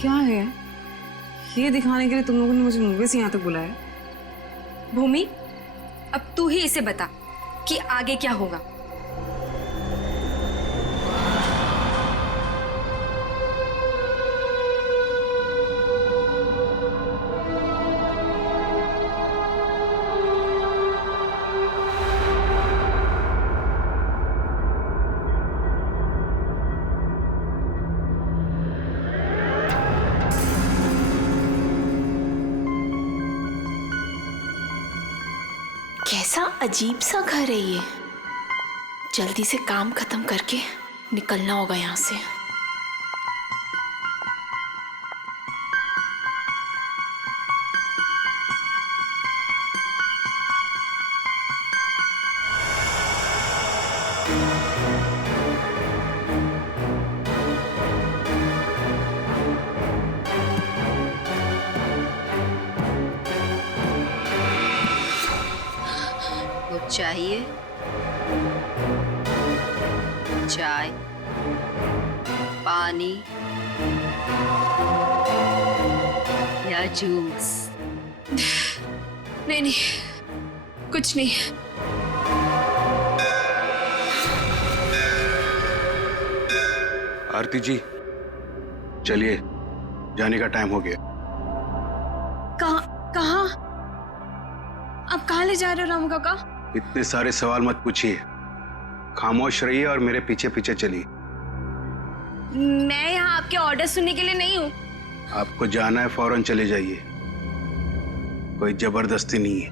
क्या है? ये दिखाने के लिए तुम लोगों ने मुझे मुंबई से यहाँ तक बुलाया? भूमि, अब तू ही इसे बता कि आगे क्या होगा। कैसा अजीब सा घर है ये। जल्दी से काम खत्म करके निकलना होगा यहाँ से। कुछ चाहिए? चाय, पानी या जूस? नहीं, कुछ नहीं। आरती जी, चलिए, जाने का टाइम हो गया। कहाँ? अब कहाँ ले जा रहे हो रामू काका? इतने सारे सवाल मत पूछिए, खामोश रहिए और मेरे पीछे पीछे चलिए। मैं यहाँ आपके ऑर्डर सुनने के लिए नहीं हूँ। आपको जाना है, फौरन चले जाइए, कोई जबरदस्ती नहीं है।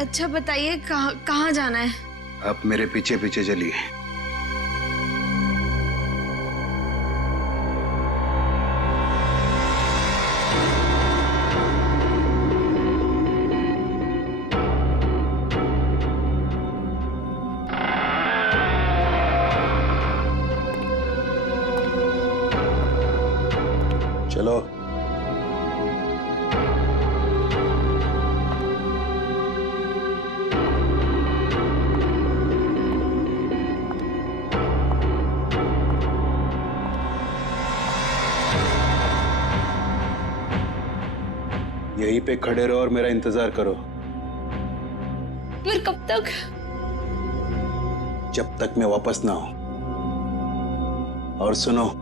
अच्छा बताइए, कहाँ जाना है? आप मेरे पीछे पीछे चलिए। चलो। यहीं पे खड़े रहो और मेरा इंतजार करो। फिर कब तक? जब तक मैं वापस ना आऊं। और सुनो,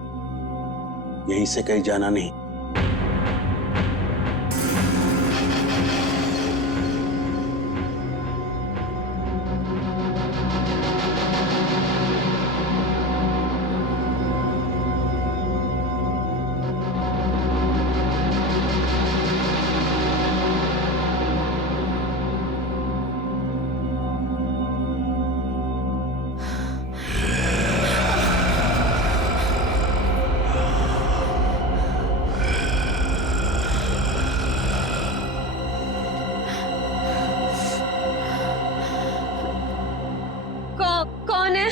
यहीं से कहीं जाना नहीं। कौन है?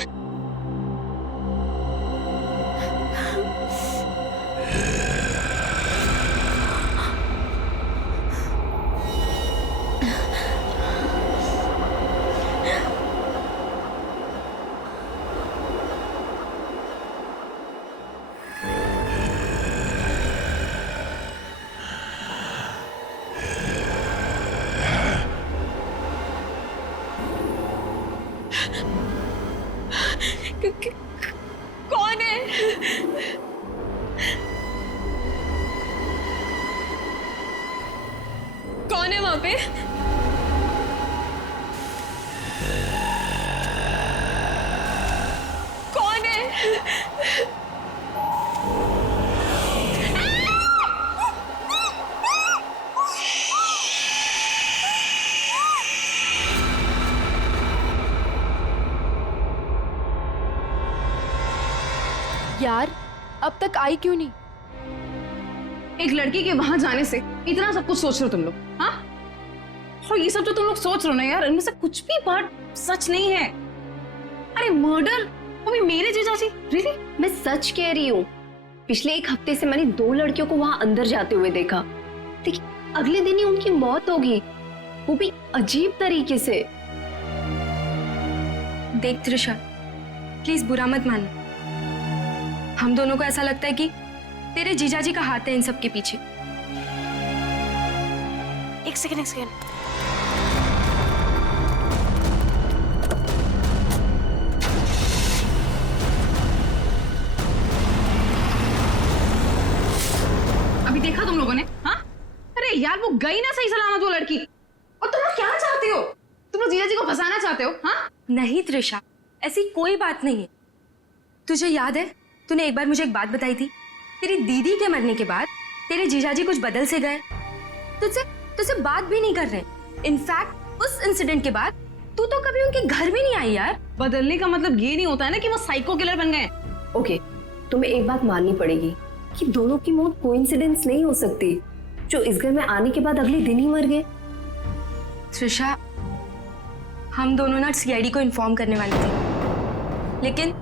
कौन है? कौन है वहां पे? कौन है? यार, अब तक आई क्यों नहीं? एक लड़की के वहां जाने से इतना सब कुछ सोच रहे हो तुम लोग? हाँ, और ये सब जो तुम लोग सोच रहे हो ना यार, इनमें से कुछ भी बात सच नहीं है। अरे मर्डर, वो भी मेरे जीजाजी? रियली? मैं सच कह रही हूँ। पिछले एक हफ्ते से मैंने 2 लड़कियों को वहां अंदर जाते हुए देखा। देखिए, अगले दिन ही उनकी मौत होगी, वो भी अजीब तरीके से। देख त्रिशा, प्लीज बुरा मत मानना। हम दोनों को ऐसा लगता है कि तेरे जीजाजी का हाथ है इन सब के पीछे। एक सेकंड। अभी देखा तुम लोगों ने? हाँ, अरे यार वो गई ना सही सलामत वो लड़की। और तुम लोग क्या चाहते हो? तुम लोग जीजा जी को फंसाना चाहते हो? हाँ नहीं त्रिशा, ऐसी कोई बात नहीं है। तुझे याद है तूने एक बार मुझे एक बात बताई थी, तेरी दीदी के मरने के बाद तेरे जीजाजी कुछ बदल से गए, तुझसे बात भी नहीं कर रहे। इनफैक्ट उस इंसिडेंट के बाद तू तो कभी उनके घर भी नहीं आई यार। बदलने का मतलब ये नहीं होता है ना कि वो साइको किलर बन गए। ओके, तुम्हें एक बात माननी पड़ेगी कि दोनों की मौत कोइंसिडेंस नहीं हो सकती, जो इस घर में आने के बाद अगले दिन ही मर गए। त्रिशा, हम दोनों ना सीआईडी को इन्फॉर्म करने वाले थे, लेकिन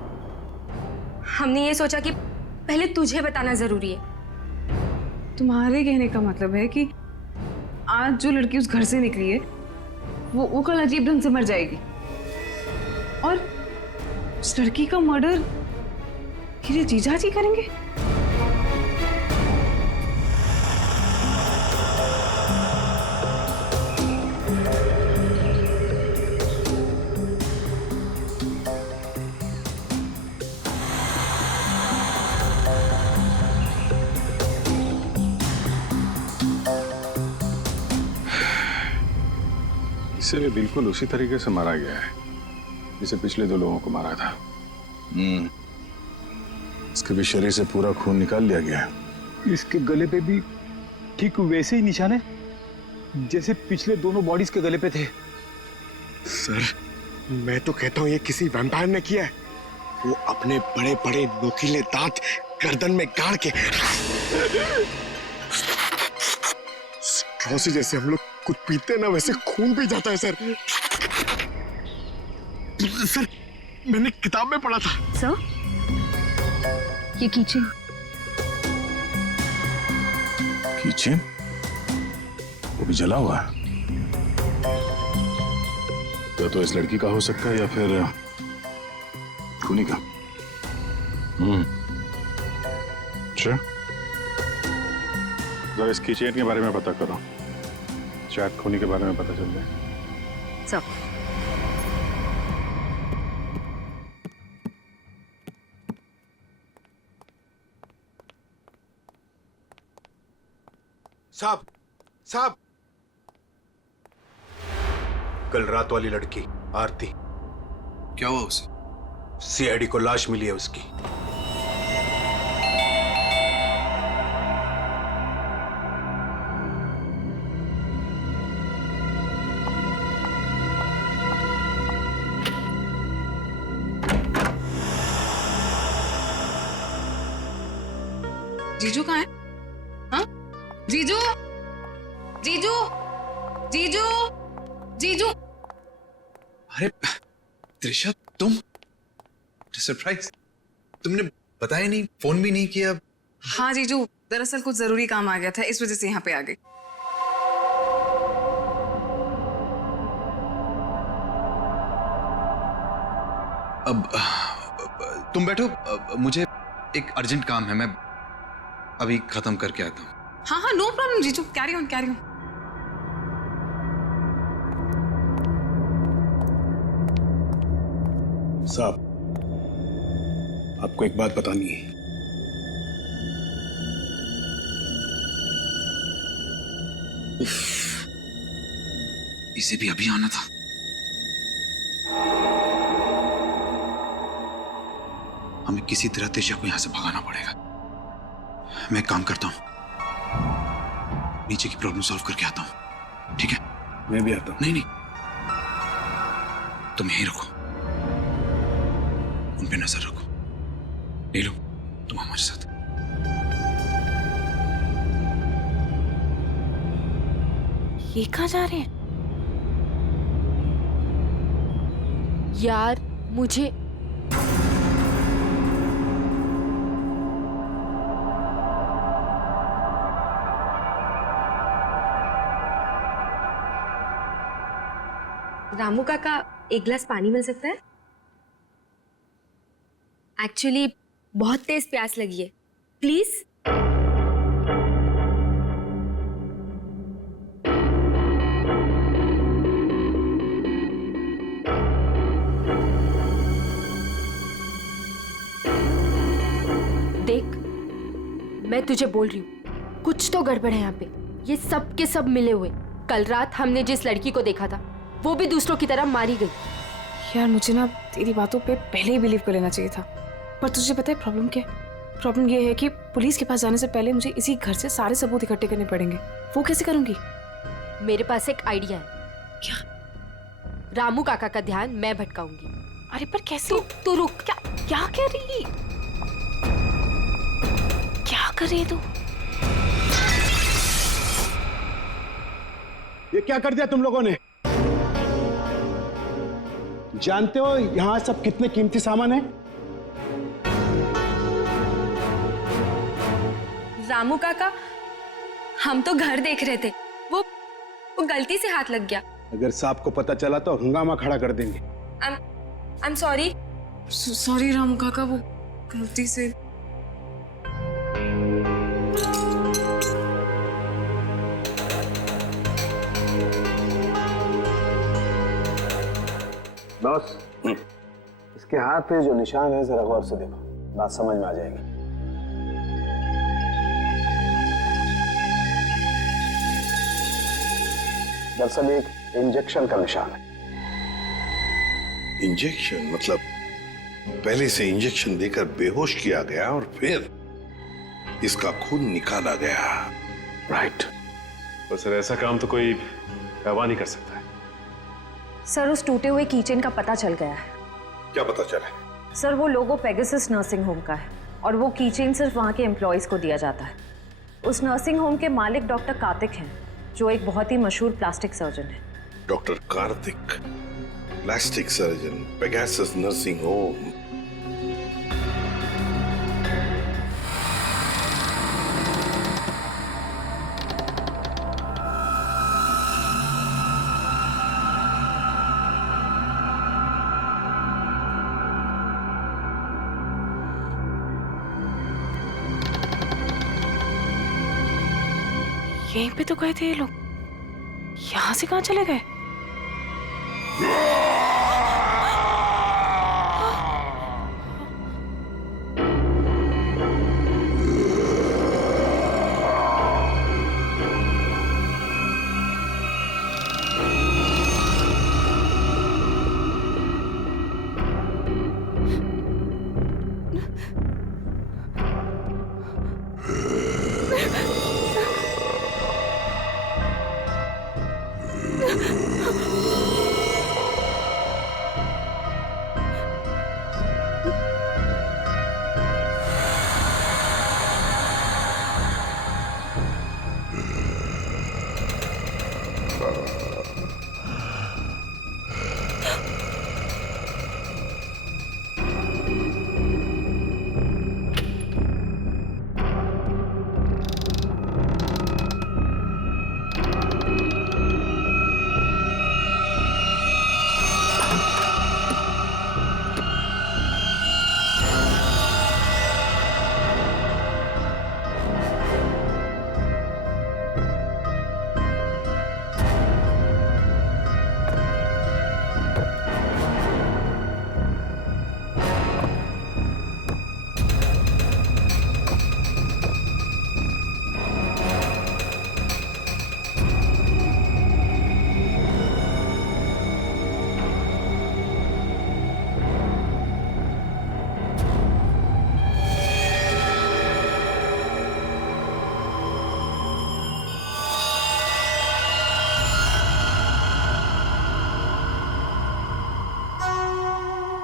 हमने ये सोचा कि पहले तुझे बताना जरूरी है। तुम्हारे कहने का मतलब है कि आज जो लड़की उस घर से निकली है वो कल अजीब ढंग से मर जाएगी, और उस लड़की का मर्डर मेरे जीजा जी करेंगे? इसे भी बिल्कुल उसी तरीके से मारा गया है जिसे पिछले 2 लोगों को मारा था। इसके भी शरीर से पूरा खून निकाल लिया गया है। इसके गले पे भी ठीक वैसे ही निशान है जैसे पिछले दोनों बॉडीज के गले पे थे। सर, मैं तो कहता हूँ ये किसी वैम्पायर ने किया है। वो अपने बड़े बड़े नोकीले दांत गर्दन में गाड़ के स्ट्रॉ से जैसे हम लोग कुछ पीते ना वैसे खून पी जाता है सर। सर, मैंने किताब में पढ़ा था। सर, ये कीचेन। किचन वो भी जला हुआ है। तो इस लड़की का हो सकता है या फिर खूनी का। अच्छा, जरा इस किचन के बारे में पता करो, शायद खूनी के बारे में पता चल जाए। सब साहब, कल रात वाली लड़की आरती, क्या हुआ उसे? सीआईडी को लाश मिली है उसकी। जीजू कहाँ है? हाँ? जीजू, जीजू, जीजू, जीजू। अरे त्रिशा, तुम? सरप्राइज, तुमने बताया नहीं, फोन भी नहीं किया। हाँ जीजू, दरअसल कुछ जरूरी काम आ गया था, इस वजह से यहाँ पे आ गई। अब तुम बैठो, मुझे एक अर्जेंट काम है, मैं अभी खत्म करके आता हूँ। हाँ हाँ, नो प्रॉब्लम जीजू, कैरी ऑन कैरी ऑन। साहब, आपको एक बात बतानी है। इसे भी अभी आना था। हमें किसी तरह त्रिशा को यहां से भगाना पड़ेगा। मैं एक काम करता हूं, नीचे की प्रॉब्लम सॉल्व करके आता हूं, ठीक है? मैं भी आता हूं। नहीं, तुम यहीं रखो, उन पे नजर रखो। नीलू, तुम हमारे साथ। ये कहाँ जा रहे हैं? यार मुझे रामू काका, एक गिलास पानी मिल सकता है? एक्चुअली बहुत तेज प्यास लगी है, प्लीज। देख, मैं तुझे बोल रही हूँ, कुछ तो गड़बड़ है यहाँ पे। ये सब के सब मिले हुए। कल रात हमने जिस लड़की को देखा था वो भी दूसरों की तरह मारी गई। यार मुझे ना तेरी बातों पे पहले ही बिलीव कर लेना चाहिए था, पर तुझे पता है प्रॉब्लम क्या है? प्रॉब्लम ये है कि पुलिस के पास जाने से पहले मुझे इसी घर से सारे सबूत इकट्ठे करने पड़ेंगे। वो कैसे करूंगी? मेरे पास एक आइडिया है। क्या? रामू काका का ध्यान मैं भटकाऊंगी। अरे पर कैसे? तू रुक। क्या क्या कर रही? क्या कर रही है तू? ये क्या कर दिया तुम लोगों ने? जानते हो यहां सब कितने कीमती सामान है? रामू काका, हम तो घर देख रहे थे, वो गलती से हाथ लग गया। अगर सांप को पता चला तो हंगामा खड़ा कर देंगे। I am sorry. Sorry Ramu काका, वो गलती से। बॉस, इसके हाथ पे जो निशान है जरा गौर से देखो, बात समझ में आ जाएगी। दरअसल एक इंजेक्शन का निशान है। इंजेक्शन मतलब पहले से इंजेक्शन देकर बेहोश किया गया और फिर इसका खून निकाला गया। राइट। तो सर ऐसा काम तो कोई गवाह नहीं कर सकता है। सर, उस टूटे हुए कीचेन का पता चल गया है। क्या पता चला? सर, वो लोगो पेगासस नर्सिंग होम का है और वो कीचेन सिर्फ वहाँ के एम्प्लॉयज को दिया जाता है। उस नर्सिंग होम के मालिक डॉक्टर कार्तिक हैं, जो एक बहुत ही मशहूर प्लास्टिक सर्जन है। Doctor Kartik, plastic surgeon, Pegasus nursing home. यहीं पे तो गए थे ये लोग, यहाँ से कहाँ चले गए?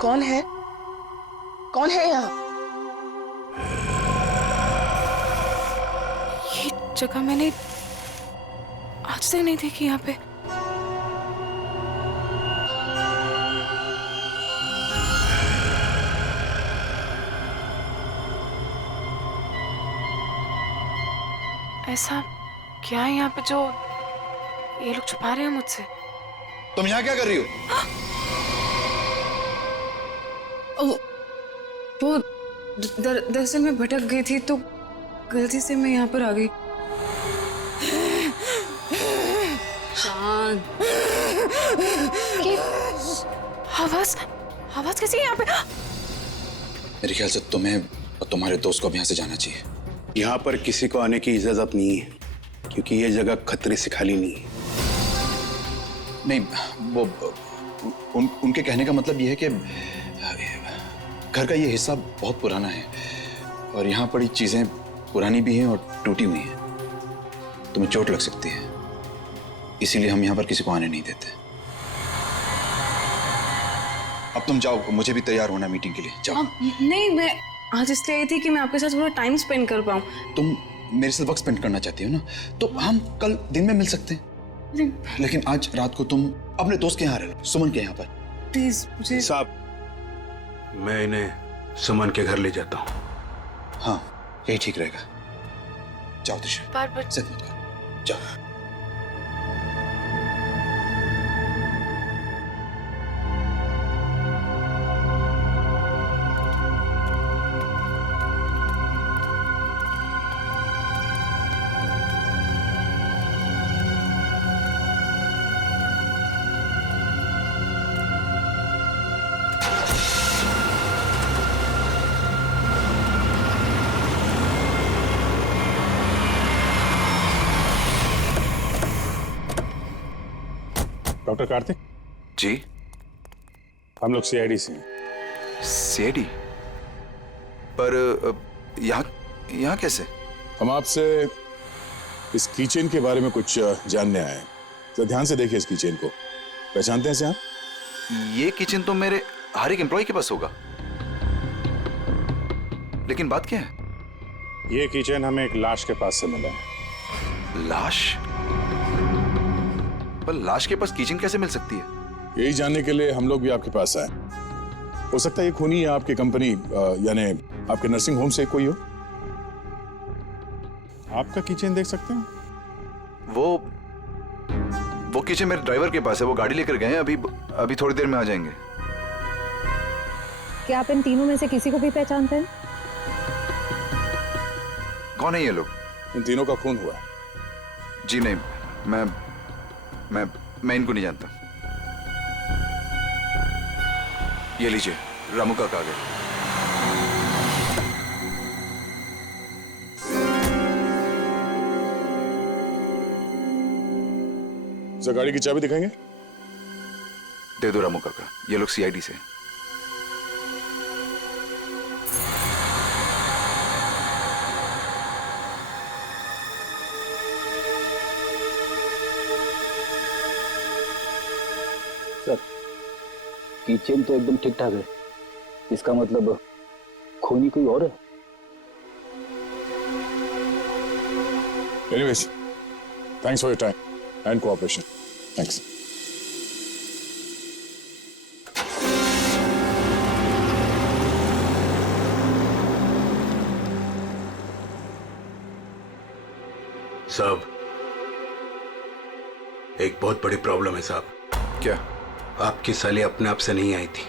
कौन है? कौन है यहाँ? ये जगह मैंने आज तक नहीं देखी यहाँ पे। ऐसा क्या है यहाँ पे जो ये लोग छुपा रहे हैं मुझसे? तुम यहाँ क्या कर रही हो? वो दरअसल मैं भटक गई थी तो गलती से मैं यहाँ पर आ गई। शांत। आवाज आवाज कैसी है यहाँ पे? मेरे ख्याल से तुम्हें और तुम्हारे दोस्त को अब यहाँ से जाना चाहिए। यहाँ पर किसी को आने की इजाजत नहीं है क्योंकि ये जगह खतरे से खाली नहीं है। नहीं, वो उनके कहने का मतलब ये है कि घर का ये हिस्सा बहुत पुराना है और यहाँ पड़ी चीजें पुरानी भी हैं और टूटी हुई हैं। तुम्हें चोट लग सकती है, इसीलिए हम यहाँ पर किसी को आने नहीं देते। अब तुम जाओ, मुझे भी तैयार होना मीटिंग के लिए। जाओ। नहीं, मैं आज इसलिए आई थी कि मैं आपके साथ थोड़ा टाइम स्पेंड कर पाऊँ। तुम मेरे साथ वक्त स्पेंड करना चाहती हो ना, तो हम कल दिन में मिल सकते हैं। लेकिन आज रात को तुम अपने दोस्त के यहाँ रह लो, सुमन के यहाँ पर। प्लीज मुझे। साहब, मैं इन्हें सुमन के घर ले जाता हूँ। हाँ, यही ठीक रहेगा। जाओ दिशा, बार-बार जिद मत करो, जाओ। डॉक्टर कार्तिक जी, हम लोग सीआईडी से हैं। सीआईडी? पर यहाँ कैसे? हम आपसे इस कीचेन के बारे में कुछ जानने आए हैं। तो ध्यान से देखिए इस कीचेन को। पहचानते हैं इसे आप? ये किचन तो मेरे हर एक एम्प्लॉय के पास होगा, लेकिन बात क्या है? ये कीचेन हमें एक लाश के पास से मिला है। लाश? पर लाश के पास किचन कैसे मिल सकती है? यही जानने के लिए हम लोग भी आपके पास आए। हो सकता है ये खूनी या आपकी कंपनी यानी आपके नर्सिंग होम से कोई हो। आपका किचन देख सकते हैं? वो किचन मेरे ड्राइवर के पास है, वो गाड़ी लेकर गए हैं। अभी थोड़ी देर में आ जाएंगे। क्या आप इन तीनों में से किसी को भी पहचानते हैं? कौन है ये लोग? इन तीनों का खून हुआ है। जी नहीं, मैं इनको नहीं जानता। ये लीजिए, रामू का कागज। सर, गाड़ी की चाबी दिखाएंगे? दे दो रामू काका, ये लोग सीआईडी से। सर, किचन तो एकदम ठीक ठाक है। इसका मतलब खूनी कोई और है। Anyways, thanks for your time and cooperation. Thanks. साहब, एक बहुत बड़ी प्रॉब्लम है साहब। क्या? आपकी साली अपने आप से नहीं आई थी,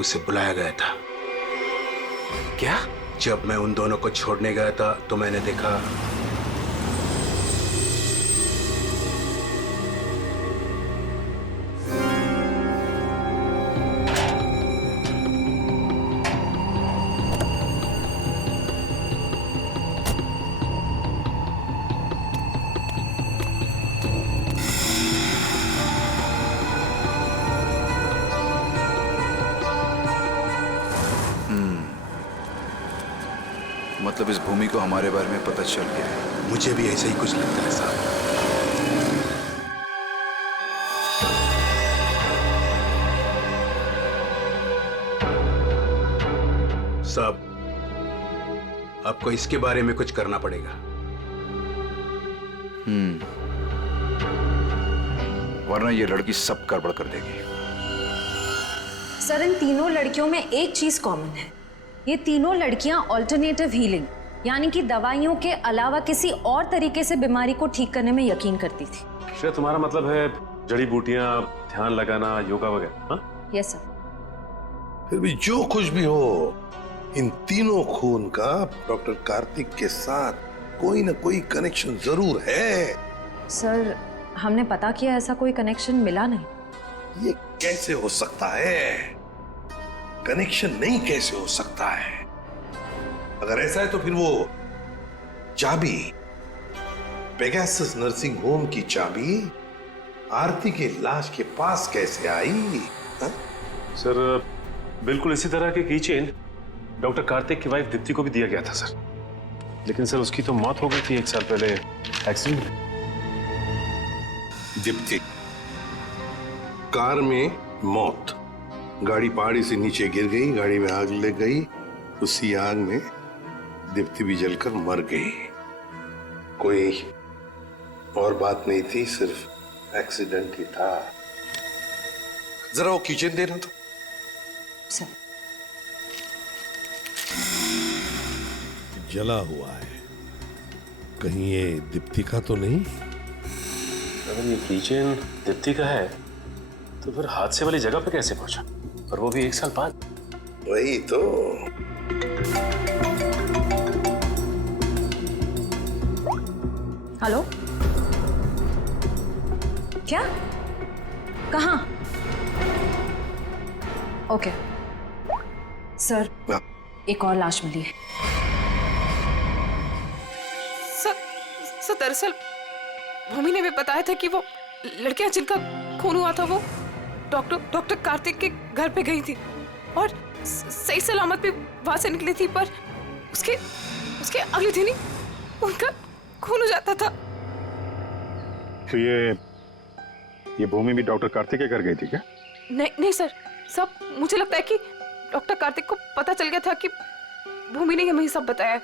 उसे बुलाया गया था। क्या? जब मैं उन दोनों को छोड़ने गया था तो मैंने देखा मतलब इस भूमि को हमारे बारे में पता चल गया है। मुझे भी ऐसा ही कुछ लगता है साहब। साहब, आपको इसके बारे में कुछ करना पड़ेगा। वरना ये लड़की सब गड़बड़ कर देगी। सर, इन तीनों लड़कियों में एक चीज कॉमन है। ये तीनों लड़कियां ऑल्टरनेटिव हीलिंग यानी कि दवाइयों के अलावा किसी और तरीके से बीमारी को ठीक करने में यकीन करती थी। श्रेया, तुम्हारा मतलब है जड़ी बूटियां, ध्यान लगाना, योगा वगैरह? हाँ? Yes sir. फिर भी जो कुछ भी हो, इन तीनों खून का डॉक्टर कार्तिक के साथ कोई ना कोई कनेक्शन जरूर है। सर हमने पता किया, ऐसा कोई कनेक्शन मिला नहीं। ये कैसे हो सकता है? कनेक्शन नहीं कैसे हो सकता है? अगर ऐसा है तो फिर वो चाबी, पेगासस नर्सिंग होम की चाबी आरती के लाश के पास कैसे आई? हा? सर बिल्कुल इसी तरह के कीचेन डॉक्टर कार्तिक की वाइफ दीप्ति को भी दिया गया था सर, लेकिन सर उसकी तो मौत हो गई थी 1 साल पहले एक्सीडेंट में। दीप्ति कार में मौत, गाड़ी पहाड़ी से नीचे गिर गई, गाड़ी में आग लग गई, उसी आग में दीप्ति भी जलकर मर गई। कोई और बात नहीं थी, सिर्फ एक्सीडेंट ही था। जरा वो किचन देना तो। सर जला हुआ है, कहीं ये दीप्ति का तो नहीं? अगर ये किचन दीप्ति का है तो फिर हादसे वाली जगह पे कैसे पहुंचा, और वो भी 1 साल बाद? वही तो। हेलो, क्या? कहाँ? ओके सर, एक और लाश मिली है। सर दरअसल भूमि ने भी बताया था कि वो लड़कियां जिनका खून हुआ था वो डॉक्टर कार्तिक के घर पे गई थी और सही सलामत भी वहां से निकली थी, पर उसके अगले दिन ही उनका खून हो जाता था। तो ये भूमि भी डॉक्टर कार्तिक के घर गई थी क्या? नहीं सर, सब मुझे लगता है कि डॉक्टर कार्तिक को पता चल गया था कि भूमि ने हमें सब बताया,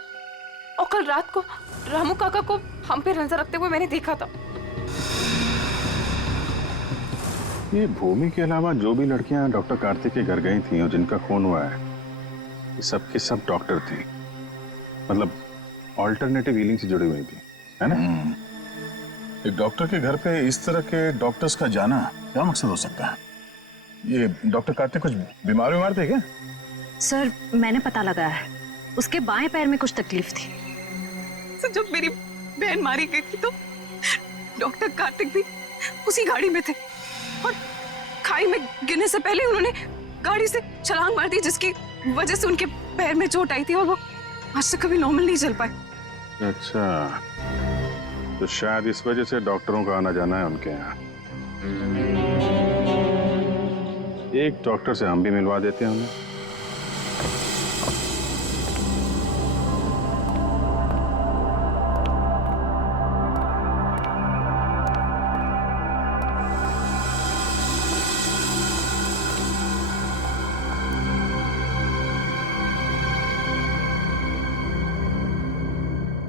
और कल रात को रामू काका को हम पे नजर रखते हुए मैंने देखा था। ये भूमि के अलावा जो भी लड़कियां डॉक्टर कार्तिक के घर गई थी और जिनका खून हुआ है, ये सब के सब डॉक्टर थी, मतलब ऑल्टरनेटिव हीलिंग से जुड़ी हुई थी, है ना? एक डॉक्टर के घर पे इस तरह के डॉक्टर्स का जाना क्या मकसद हो सकता है? ये डॉक्टर कार्तिक कुछ बीमार थे क्या? सर मैंने पता लगाया है, उसके बाएं पैर में कुछ तकलीफ थी। सर जब मेरी बहन मारी गई थी तो डॉक्टर कार्तिक भी उसी गाड़ी में थे, और खाई में गिरने से पहले उन्होंने गाड़ी से छलांग मार दी, जिसकी वजह से उनके पैर में चोट आई थी और वो आज तक कभी नॉर्मल नहीं चल पाए। अच्छा, तो शायद इस वजह से डॉक्टरों का आना जाना है उनके यहाँ। एक डॉक्टर से हम भी मिलवा देते हैं उन्हें।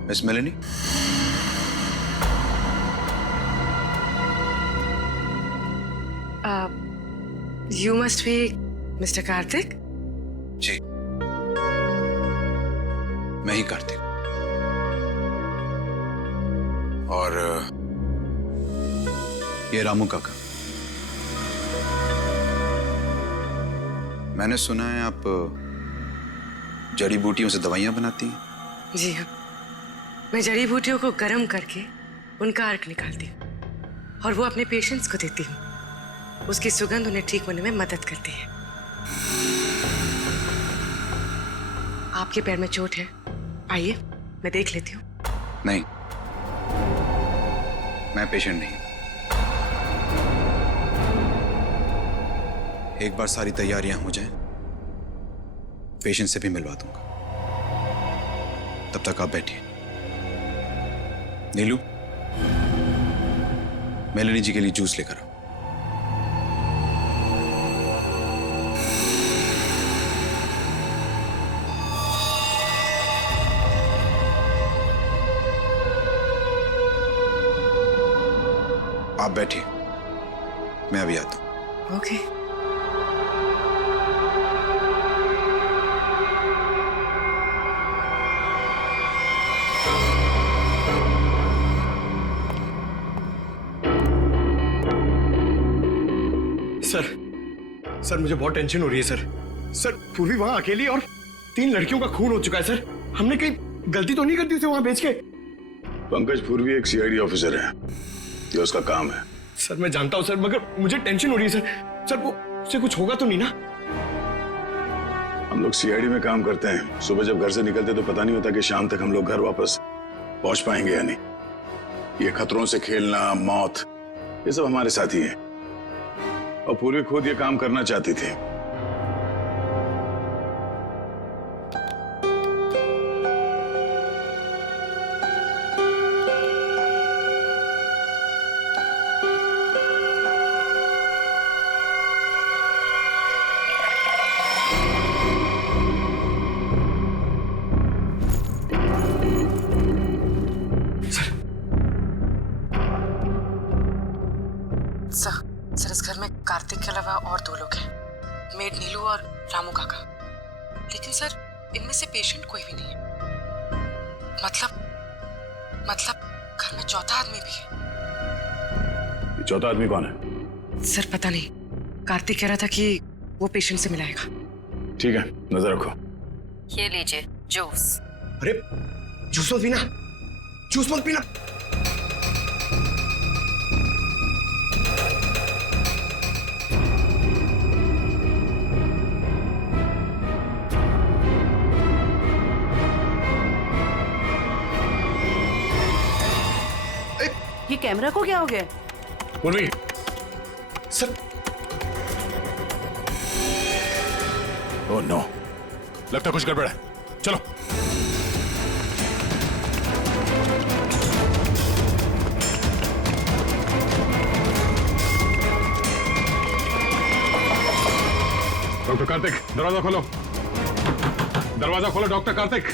Miss Melanie, You must be Mr. Kartik? जी, मैं ही कार्तिक। और ये रामू काका। मैंने सुना है आप जड़ी बूटियों से दवाइयां बनाती हैं। जी हाँ, मैं जड़ी बूटियों को गर्म करके उनका अर्क निकालती हूँ और वो अपने पेशेंट्स को देती हूँ। उसकी सुगंध उन्हें ठीक होने में मदद करती है। आपके पैर में चोट है, आइए मैं देख लेती हूँ। नहीं, मैं पेशेंट नहीं। एक बार सारी तैयारियां हो जाएं, पेशेंट से भी मिलवा दूंगा। तब तक आप बैठिए। नीलू, मेलेनी जी के लिए जूस लेकर आओ। आप बैठिए, मैं अभी आता हूं। ओके। सर मुझे बहुत टेंशन हो रही है सर। पूर्वी वहां अकेली और 3 लड़कियों का खून हो चुका है सर। हमने कहीं गलती तो नहीं कर दी उसे वहां बेच के? पंकज पूर्वी एक सीआईडी ऑफिसर है, ये उसका काम है। सर मैं जानता हूं सर, मगर मुझे टेंशन हो रही है सर। सर वो उसे कुछ होगा तो नहीं ना? हम लोग सीआईडी में काम करते हैं, सुबह जब घर से निकलते तो पता नहीं होता कि शाम तक हम लोग घर वापस पहुंच पाएंगे या नहीं। ये खतरों से खेलना, मौत, ये सब हमारे साथी हैं। और पूर्वी खुद ये काम करना चाहती थी। सर इस घर में कार्तिक के अलावा और 2 लोग हैं, मेड नीलू और रामू काका। लेकिन सर इनमें से पेशेंट कोई भी नहीं है। मतलब घर में चौथा आदमी भी है। ये चौथा आदमी कौन है? सर पता नहीं, कार्तिक कह रहा था कि वो पेशेंट से मिलाएगा। ठीक है, नजर रखो। ये लीजिए जूस। अरे जूस मत पीना, जूस मत पीना। ये कैमरा को क्या हो गया? पूर्वी सर। ओह नो, लगता कुछ गड़बड़ है। चलो। डॉक्टर कार्तिक, दरवाजा खोलो। दरवाजा खोलो डॉक्टर कार्तिक।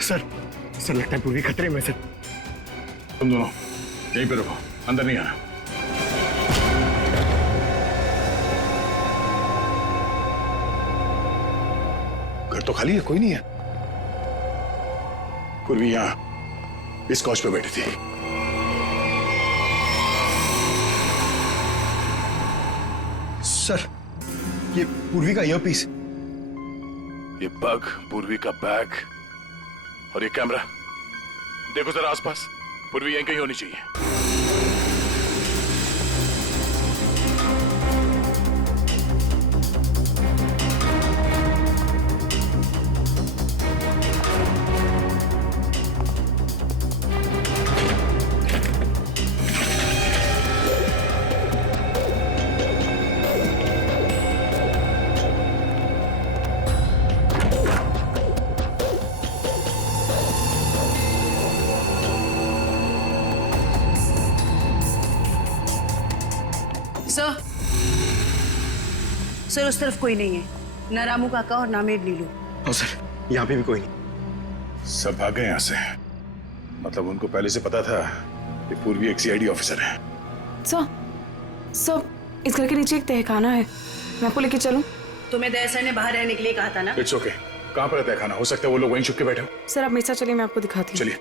सर लगता है पूरी खतरे में सर। तुम दोनों यहीं पे रुको, अंदर नहीं आना। घर तो खाली है, कोई नहीं है। पूर्वी यहां इस कॉच पे बैठी थी। सर ये पूर्वी का ईयरपीस, ये पग, पूर्वी का बैग और ये कैमरा। देखो जरा आसपास, पूर्वी यहीं कहीं होनी चाहिए। सर उस तरफ कोई नहीं है, ना रामू काका और ना मेड नीलू। हाँ सर, यहाँ पे भी कोई नहीं। सब भाग गए यहाँ से। मतलब उनको पहले से पता था कि पूर्वी एक सीआईडी ऑफिसर है। सर इस घर के नीचे एक तहखाना है, मैं आपको लेके चलूं? तुम्हें दया सर ने बाहर रहने के लिए कहा था ना। It's okay. कहाँ पर है तहखाना? हो सकता है वो लोग वहीं छुप के बैठे हो। सर आप मेरे साथ चलिए, मैं आपको दिखाती हूँ। चलिए।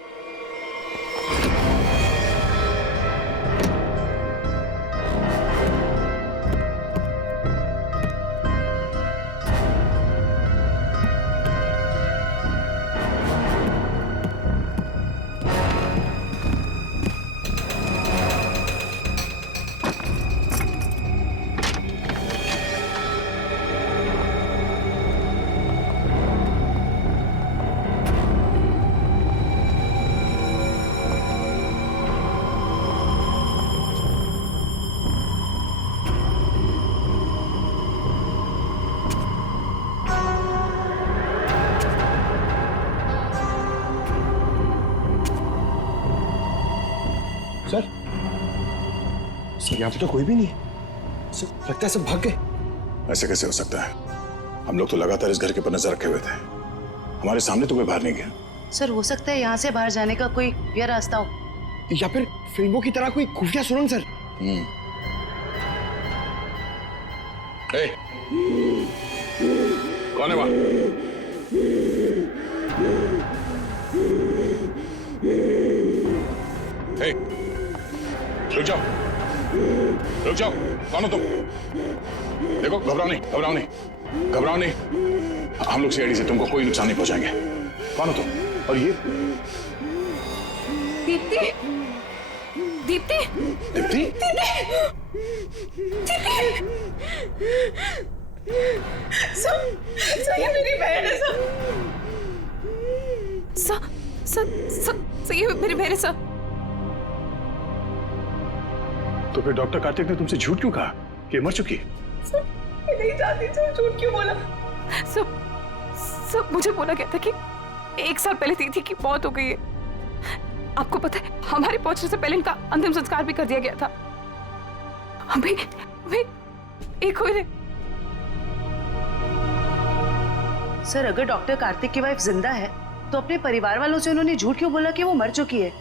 सर यहाँ पे तो कोई भी नहीं है। सर लगता है सब भाग गए। ऐसे कैसे हो सकता है? हम लोग तो लगातार इस घर के ऊपर नजर रखे हुए थे। हमारे सामने तो कोई बाहर नहीं गया। सर हो सकता है यहाँ से बाहर जाने का कोई खुफिया रास्ता हो, या फिर फिल्मों की तरह कोई खुफिया सुरंग सर। ए, कौन है वहां? ए, रुक जाओ, रुक जाओ। कौन हो तुम? देखो, घबराओ नहीं, घबराओ नहीं, घबराओ नहीं। हम लोग सीआईडी से तुमको कोई नुकसान नहीं पहुंचाएंगे। कौन हो तुम? और ये दीप्ति, दीप्ति, दीप्ति? सर ये मेरी बहन है सर, ये मेरी बहन है सर। तो फिर डॉक्टर कार्तिक ने तुमसे झूठ क्यों कहा कि मर चुकी है? मैं नहीं जानती सर, झूठ क्यों बोला? सब मुझे बोला गया था कि 1 साल पहले दीदी की मौत हो गई है। आपको पता है, हमारे पहुंचने से पहले इनका अंतिम संस्कार भी कर दिया गया था। हमें एक कोई नहीं। सर, अगर डॉक्टर कार्तिक की वाइफ जिंदा है तो अपने परिवार वालों से उन्होंने झूठ क्यों बोला कि वो मर चुकी है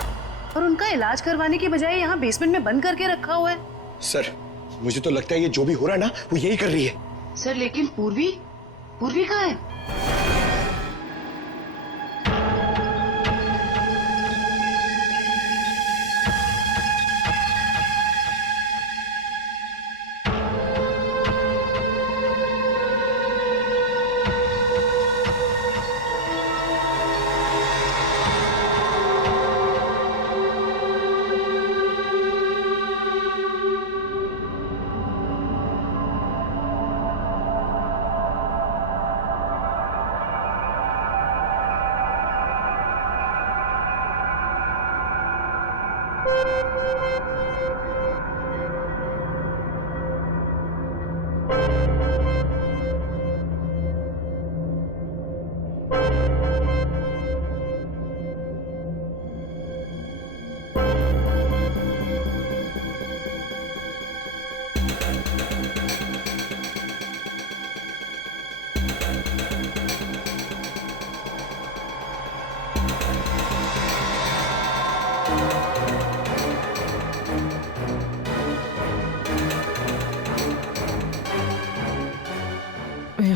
और उनका इलाज करवाने की बजाय यहाँ बेसमेंट में बंद करके रखा हुआ है? सर, मुझे तो लगता है ये जो भी हो रहा है ना, वो यही कर रही है। सर, लेकिन पूर्वी कहाँ है?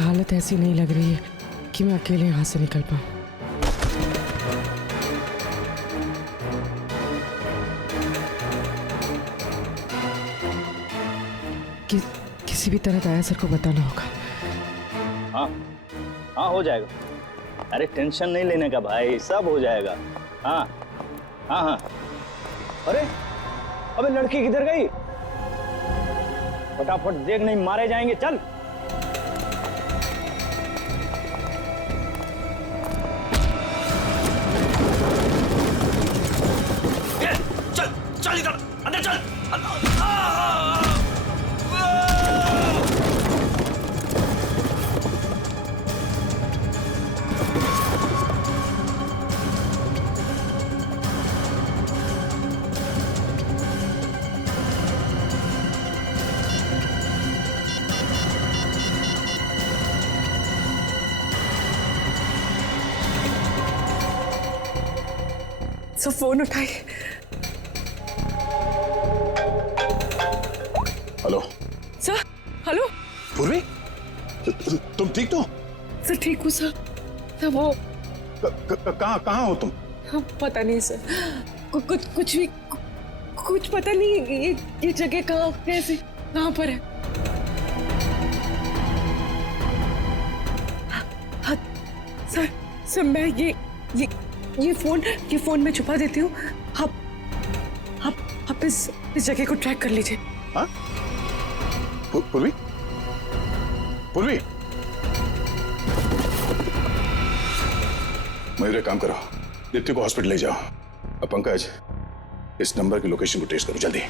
हालत ऐसी नहीं लग रही है कि मैं अकेले यहाँ से निकल पाऊँ। किसी भी तरह दाया सर को बताना होगा। हाँ हाँ, हो जाएगा। अरे टेंशन नहीं लेने का भाई, सब हो जाएगा। हाँ हाँ हाँ। अरे अबे लड़की किधर गई? फटाफट देख, नहीं मारे जाएंगे। चल चल इधर, अंदर चल। सब फोन उठाइए। Hello sir, hello. पूर्वी, तुम ठीक तो? सर ठीक हूँ सर। सर वो कहाँ हो तुम? पता नहीं सर, कुछ भी कुछ पता नहीं। ये जगह कहाँ, कैसे, कहाँ पर है? हाँ, सर मैं ये फोन में छुपा देती हूँ। आप इस जगह को ट्रैक कर लीजिए। हाँ? पूर्वी, मयूर एक काम करो, दीप्ति को हॉस्पिटल ले जाओ। अब पंकज, इस नंबर की लोकेशन को ट्रेस करो जल्दी।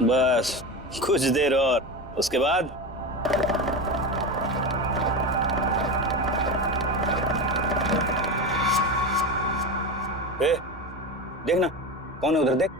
बस कुछ देर और, उसके बाद देखना कौन है उधर, देख।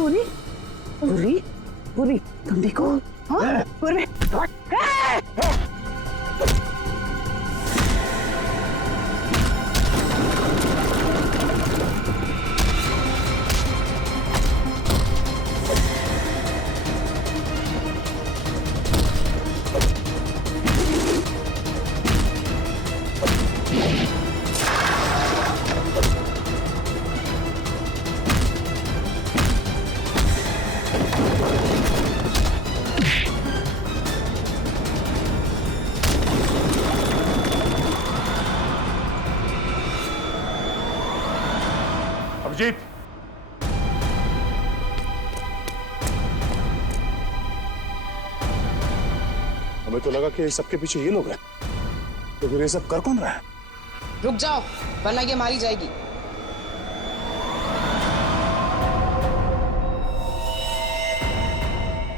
पूरी पूरी पूरी तुम देखो। हाँ पूरी अभिजीत, हमें तो लगा कि सबके पीछे ये लोग हैं, तो फिर ये सब कर कौन रहा है? रुक जाओ वरना ये मारी जाएगी।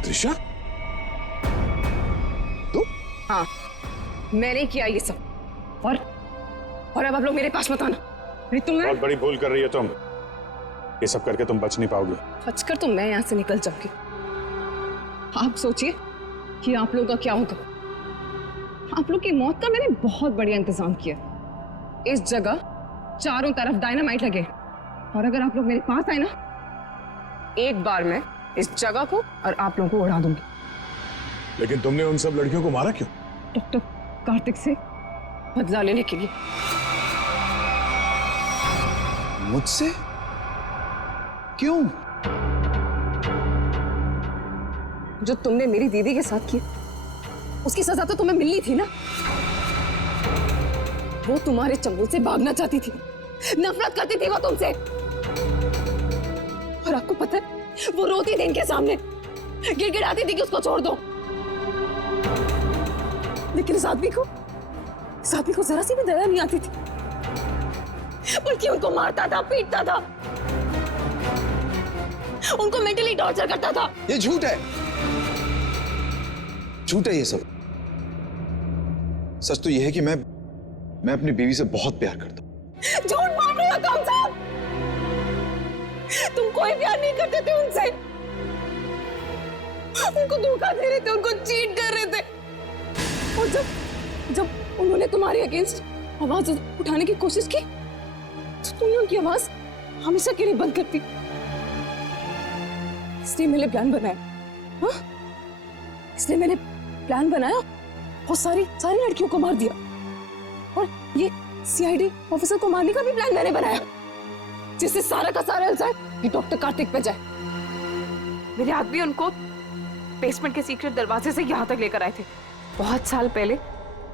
त्रिशा, हाँ, मैंने किया ये सब। और अब आप लोग मेरे पास मत आना। नहीं तुम्हें बहुत बड़ी भूल कर रही है तुम। ये सब करके तुम बच नहीं पाओगे। बचकर तो मैं यहाँ से निकल जाऊंगी। आप सोचिए कि आप लोगों का क्या होगा। आप लोग की मौत का मैंने बहुत बढ़िया इंतजाम किया। इस जगह चारों तरफ डायनामाइट लगे, और अगर आप लोग मेरे पास आए ना, एक बार मैं इस जगह को और आप लोगों को उड़ा दूंगी। लेकिन तुमने उन सब लड़कियों को मारा क्यों? डॉक्टर कार्तिक से बदला लेने के लिए। मुझसे? क्यों? जो तुमने मेरी दीदी के साथ किया, उसकी सजा तो तुम्हें मिलनी थी ना। वो तुम्हारे चंगुल से भागना चाहती थी, नफरत करती थी वो तुमसे। और आपको पता है, वो रोती थी इनके सामने, गिड़गिड़ाती थी कि उसको छोड़ दो। लेकिन इस आदमी को जरा सी भी दया नहीं आती थी, बल्कि उनको मारता था, पीटता था, उनको मेंटली टॉर्चर करता था। ये झूठ है, झूठ है ये सब। सच तो ये है कि मैं अपनी बीवी से बहुत प्यार करता हूं। झूठ मार रहे हो तुम सब। तुम कोई प्यार नहीं करते थे उनसे, उनको धोखा दे रहे थे, उनको चीट कर रहे थे। और जब उन्होंने तुम्हारे अगेंस्ट आवाज उठाने की कोशिश की, तो तुमने उनकी आवाज हमेशा के लिए बंद कर दी। इसलिए मैंने प्लान बनाया। हाँ? इसलिए मैंने प्लान बनाया और सारी लड़कियों को मार दिया। और ये सीआईडी ऑफिसर को मारने का भी प्लान मैंने बनाया, जिससे सारा का सारा इल्जाम डॉक्टर कार्तिक पे जाए। मेरे आदमी उनको बेसमेंट के सीक्रेट दरवाजे से यहाँ तक लेकर आए थे। बहुत साल पहले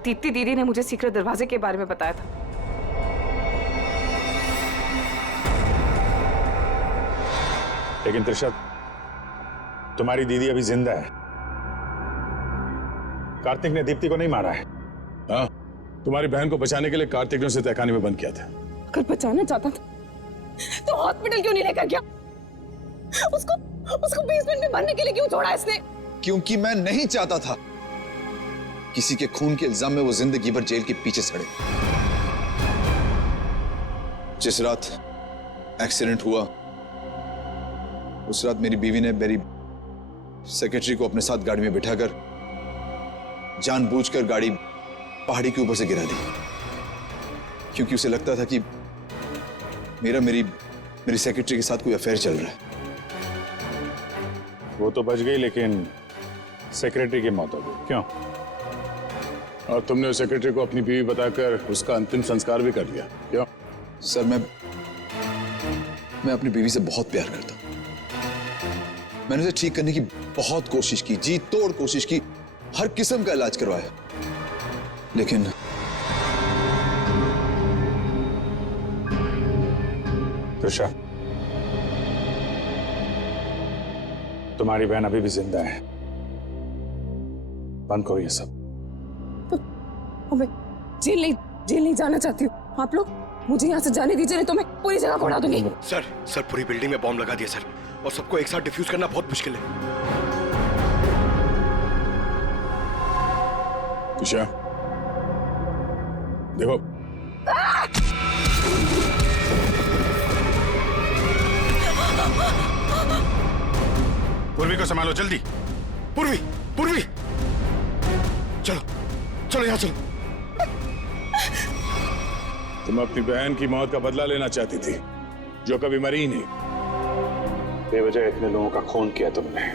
दीप्ति दीदी ने मुझे सीक्रेट दरवाजे के बारे में बताया था। लेकिन त्रिशा, तुम्हारी दीदी अभी जिंदा है। कार्तिक ने दीप्ति को नहीं मारा है। हाँ, तुम्हारी बहन को बचाने के लिए कार्तिक ने उसे तहखाने में बंद किया था। अगर बचाना चाहता था तो हॉस्पिटल क्यों नहीं लेकर गया? उसको बेसमेंट में भरने के लिए क्यों छोड़ा इसने? क्योंकि मैं नहीं चाहता था किसी के खून के इल्जाम में वो जिंदगी भर जेल के पीछे सड़े। जिस रात एक्सीडेंट हुआ, उस रात मेरी बीवी ने मेरी सेक्रेटरी को अपने साथ गाड़ी में बिठाकर जानबूझकर गाड़ी पहाड़ी के ऊपर से गिरा दी, क्योंकि उसे लगता था कि मेरी सेक्रेटरी के साथ कोई अफेयर चल रहा है। वो तो बच गई, लेकिन सेक्रेटरी की मौत हो गई। क्यों? और तुमने उस सेक्रेटरी को अपनी बीवी बताकर उसका अंतिम संस्कार भी कर दिया। क्यों? सर, मैं अपनी बीवी से बहुत प्यार करता हूं। मैंने उसे ठीक करने की बहुत कोशिश की, जी तोड़ कोशिश की, हर किस्म का इलाज करवाया, लेकिन त्रिशा, तुम्हारी बहन अभी भी जिंदा है। बंद करो ये सब। मैं जेल नहीं जाना चाहती हूँ। आप लोग मुझे यहाँ से जाने दीजिए, नहीं तो मैं पूरी जगह को उड़ा दूंगी। सर पूरी बिल्डिंग में बॉम्ब लगा दिया सर, और सबको एक साथ डिफ्यूज करना बहुत मुश्किल है। त्रिशा, देखो, पूर्वी को संभालो जल्दी। पूर्वी, पूर्वी, चलो चलो यहाँ चलो। तुम अपनी बहन की मौत का बदला लेना चाहती थी, जो कभी मरी ही नहीं। बेवजह इतने लोगों का खून किया तुमने।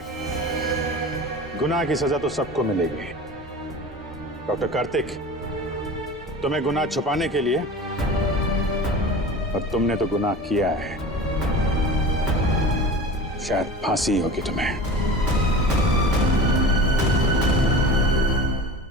गुनाह की सजा तो सबको मिलेगी। डॉक्टर कार्तिक, तुम्हें गुनाह छुपाने के लिए, और तुमने तो गुनाह किया है। शायद फांसी होगी तुम्हें।